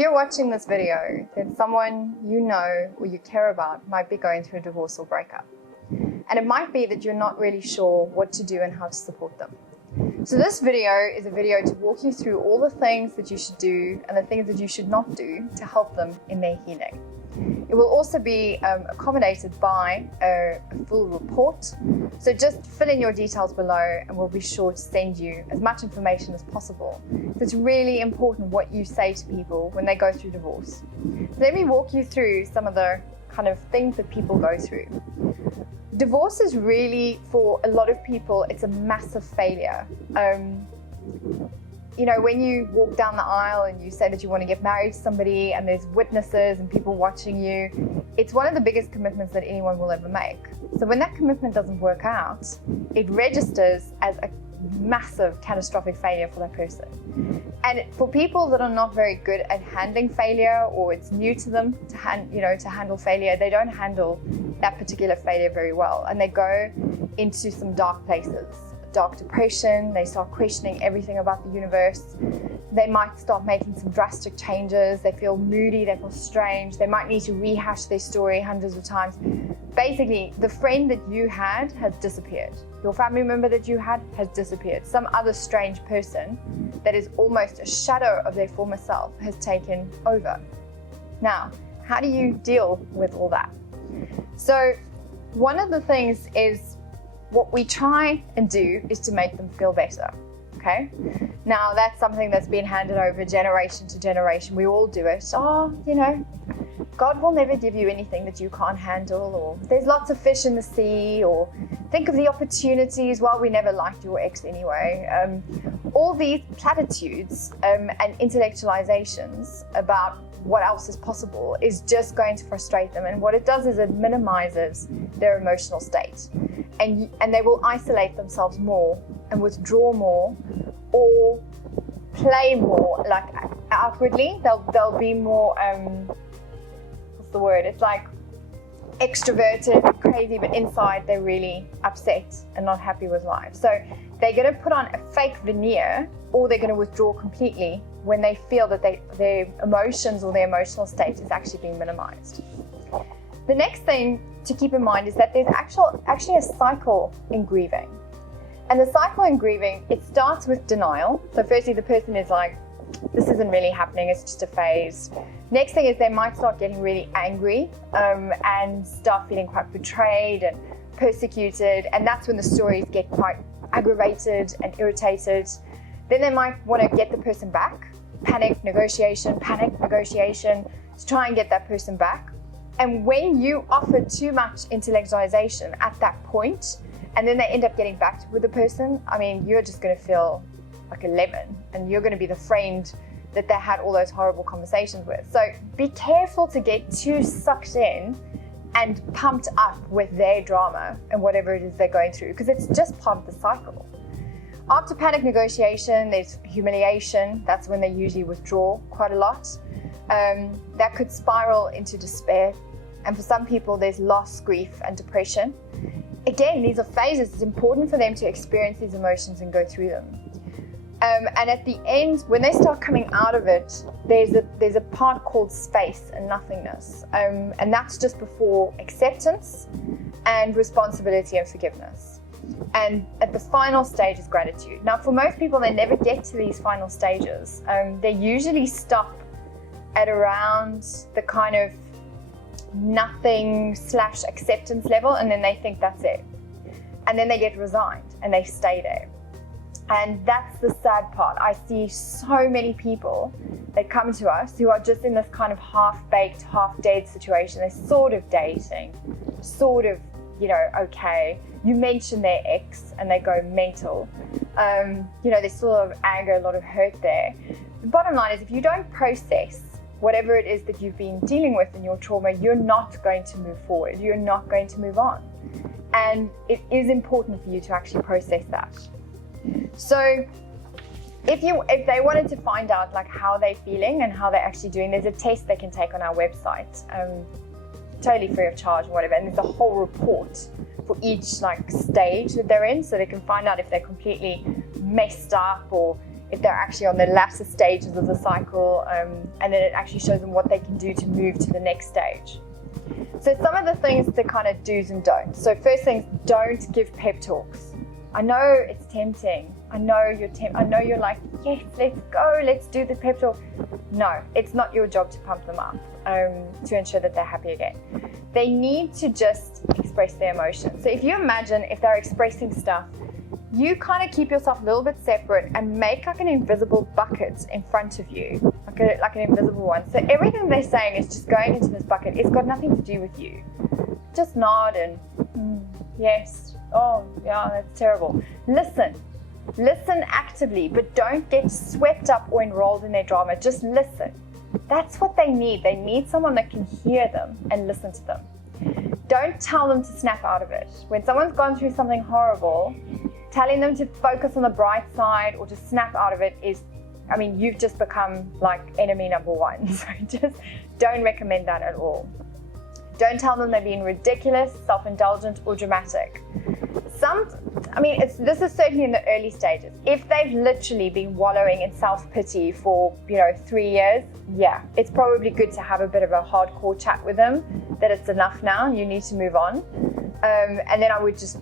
you're watching this video, then someone you know or you care about might be going through a divorce or breakup. And it might be that you're not really sure what to do and how to support them. So this video is a video to walk you through all the things that you should do and the things that you should not do to help them in their healing. It will also be accommodated by a full report. So just fill in your details below and we'll be sure to send you as much information as possible. So it's really important what you say to people when they go through divorce. Let me walk you through some of the kind of things that people go through. Divorce is really, for a lot of people, it's a massive failure. You know, when you walk down the aisle and you say that you want to get married to somebody and there's witnesses and people watching you, it's one of the biggest commitments that anyone will ever make. So when that commitment doesn't work out, it registers as a massive catastrophic failure for that person. And for people that are not very good at handling failure, or it's new to them to handle failure, they don't handle that particular failure very well, and they go into some dark places. Dark depression, they start questioning everything about the universe. They might start making some drastic changes. They feel moody, they feel strange. They might need to rehash their story hundreds of times. Basically, the friend that you had has disappeared. Your family member that you had has disappeared. Some other strange person that is almost a shadow of their former self has taken over. Now, how do you deal with all that? So, one of the things is, what we try and do is to make them feel better, okay? Now, that's something that's been handed over generation to generation. We all do it. Oh, you know, God will never give you anything that you can't handle, or there's lots of fish in the sea, or think of the opportunities. Well, we never liked your ex anyway. All these platitudes and intellectualizations about what else is possible is just going to frustrate them. And what it does is it minimizes their emotional state. And they will isolate themselves more and withdraw more, or play more, like outwardly. They'll be more, what's the word? It's like extroverted, crazy, but inside they're really upset and not happy with life. So they're going to put on a fake veneer, or they're going to withdraw completely when they feel that their emotions or their emotional state is actually being minimized. The next thing to keep in mind is that there's actually a cycle in grieving. And the cycle in grieving, it starts with denial. So firstly, the person is like, this isn't really happening, it's just a phase. Next thing is they might start getting really angry and start feeling quite betrayed and persecuted. And that's when the stories get quite aggravated and irritated. Then they might want to get the person back. Panic negotiation to try and get that person back. And when you offer too much intellectualization at that point, and then they end up getting back with the person, I mean, you're just going to feel like a lemon, and you're going to be the friend that they had all those horrible conversations with. So be careful to get too sucked in and pumped up with their drama and whatever it is they're going through, because it's just part of the cycle. After panic negotiation, there's humiliation. That's when they usually withdraw quite a lot. That could spiral into despair. And for some people, there's loss, grief, and depression. Again, these are phases. It's important for them to experience these emotions and go through them. And at the end, when they start coming out of it, there's a part called space and nothingness. And that's just before acceptance and responsibility and forgiveness. And at the final stage is gratitude. Now, for most people, they never get to these final stages. They usually stop at around the kind of nothing/acceptance level, and then they think that's it. And then they get resigned and they stay there. And that's the sad part. I see so many people that come to us who are just in this kind of half-baked, half-dead situation. They're sort of dating, sort of, okay. You mention their ex and they go mental. There's still a lot of anger, a lot of hurt there. The bottom line is, if you don't process whatever it is that you've been dealing with in your trauma, you're not going to move forward. You're not going to move on. And it is important for you to actually process that. So if they wanted to find out like how they're feeling and how they're actually doing, there's a test they can take on our website, totally free of charge or whatever. And there's a whole report for each like stage that they're in, so they can find out if they're completely messed up or if they're actually on the latter stages of the cycle, and then it actually shows them what they can do to move to the next stage. So some of the things, the kind of do's and don'ts. So first thing, don't give pep talks. I know it's tempting. I know you're like, yes, let's go, let's do the pep talk. No, it's not your job to pump them up to ensure that they're happy again. They need to just express their emotions. So if you imagine if they're expressing stuff, you kind of keep yourself a little bit separate and make like an invisible bucket in front of you, like an invisible one. So everything they're saying is just going into this bucket. It's got nothing to do with you. Just nod and yes, oh yeah, that's terrible. Listen actively, but don't get swept up or enrolled in their drama. Just listen. That's what they need. They need someone that can hear them and listen to them. Don't tell them to snap out of it. When someone's gone through something horrible, telling them to focus on the bright side or to snap out of it is, I mean, you've just become like enemy number one. So just don't recommend that at all. Don't tell them they're being ridiculous, self-indulgent, or dramatic. This is certainly in the early stages. If they've literally been wallowing in self-pity for 3 years, yeah, it's probably good to have a bit of a hardcore chat with them that it's enough now, you need to move on. And then I would just,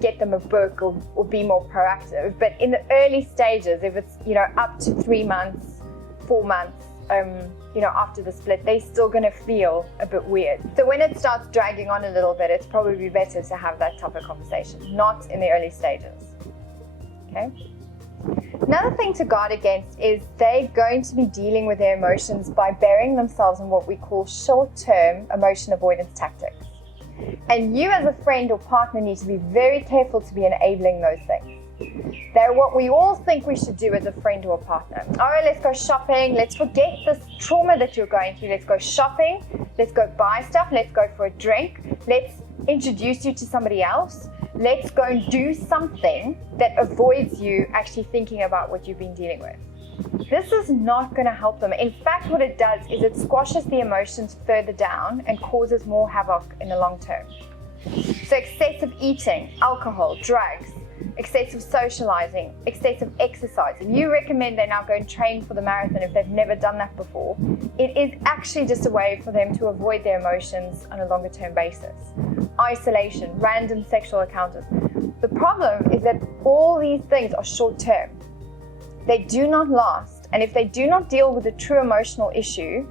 get them a book or be more proactive. But in the early stages, if it's, up to 3 months, 4 months, after the split, they're still going to feel a bit weird. So when it starts dragging on a little bit, it's probably better to have that type of conversation, not in the early stages. Okay. Another thing to guard against is they're going to be dealing with their emotions by burying themselves in what we call short-term emotion avoidance tactics. And you as a friend or partner need to be very careful to be enabling those things. They're what we all think we should do as a friend or a partner. All right, let's go shopping. Let's forget this trauma that you're going through. Let's go shopping. Let's go buy stuff. Let's go for a drink. Let's introduce you to somebody else. Let's go and do something that avoids you actually thinking about what you've been dealing with. This is not going to help them. In fact, what it does is it squashes the emotions further down and causes more havoc in the long term. So excessive eating, alcohol, drugs, excessive socializing, excessive exercise. If you recommend they now go and train for the marathon if they've never done that before, it is actually just a way for them to avoid their emotions on a longer term basis. Isolation, random sexual encounters. The problem is that all these things are short term. They do not last, and if they do not deal with the true emotional issue,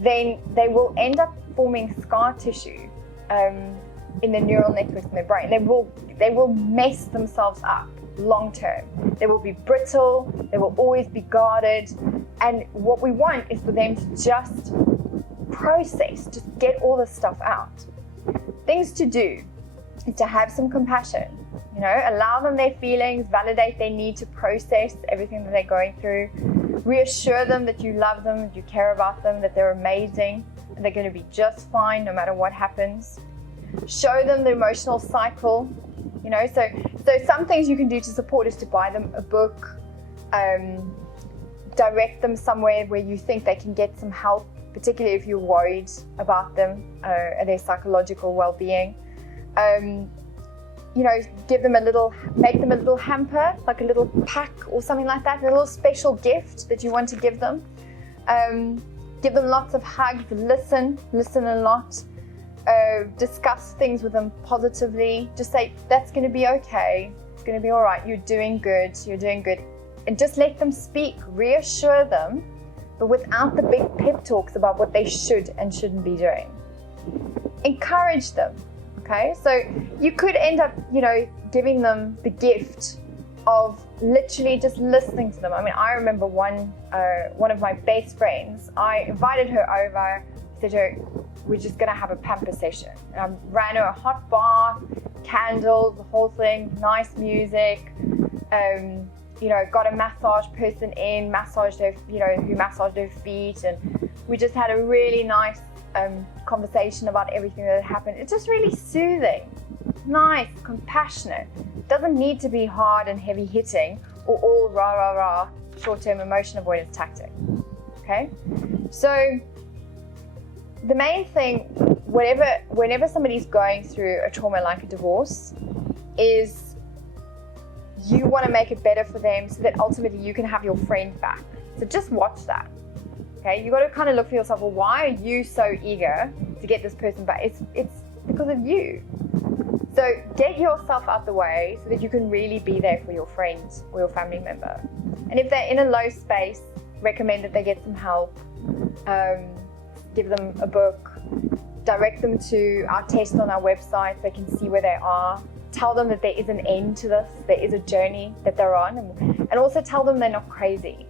then they will end up forming scar tissue in the neural networks in their brain. They will mess themselves up long term. They will be brittle, they will always be guarded, and what we want is for them to just process, just get all this stuff out. Things to do is to have some compassion, allow them their feelings, validate their need to process everything that they're going through, reassure them that you love them, that you care about them, that they're amazing, and they're going to be just fine no matter what happens. Show them the emotional cycle, so some things you can do to support is to buy them a book, direct them somewhere where you think they can get some help, particularly if you're worried about them and their psychological well-being. Make them a little hamper, like a little pack or something like that, a little special gift that you want to give them. Give them lots of hugs, listen a lot. Discuss things with them positively. Just say, that's going to be okay. It's going to be all right. You're doing good. And just let them speak. Reassure them, but without the big pep talks about what they should and shouldn't be doing. Encourage them. Okay, so you could end up, giving them the gift of literally just listening to them. I remember one of my best friends, I invited her over, said to her, we're just going to have a pamper session. And I ran her a hot bath, candles, the whole thing, nice music, got a massage person in, massaged her, who massaged her feet. And we just had a really nice conversation about everything that had happened. It's just really soothing, nice, compassionate. It doesn't need to be hard and heavy hitting or all rah, short-term emotion avoidance tactic. Okay? So the main thing, whenever somebody's going through a trauma like a divorce, is you want to make it better for them so that ultimately you can have your friend back. So just watch that. Okay, you got to kind of look for yourself. Well, why are you so eager to get this person back? It's because of you. So get yourself out the way so that you can really be there for your friend or your family member. And if they're in a low space, recommend that they get some help. Give them a book. Direct them to our test on our website so they can see where they are. Tell them that there is an end to this. There is a journey that they're on. And also tell them they're not crazy.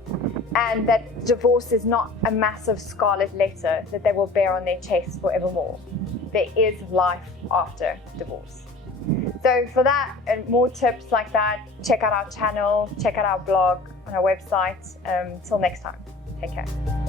And that divorce is not a massive scarlet letter that they will bear on their chest forevermore. There is life after divorce. So for that and more tips like that, check out our channel, check out our blog on our website. Till next time, take care.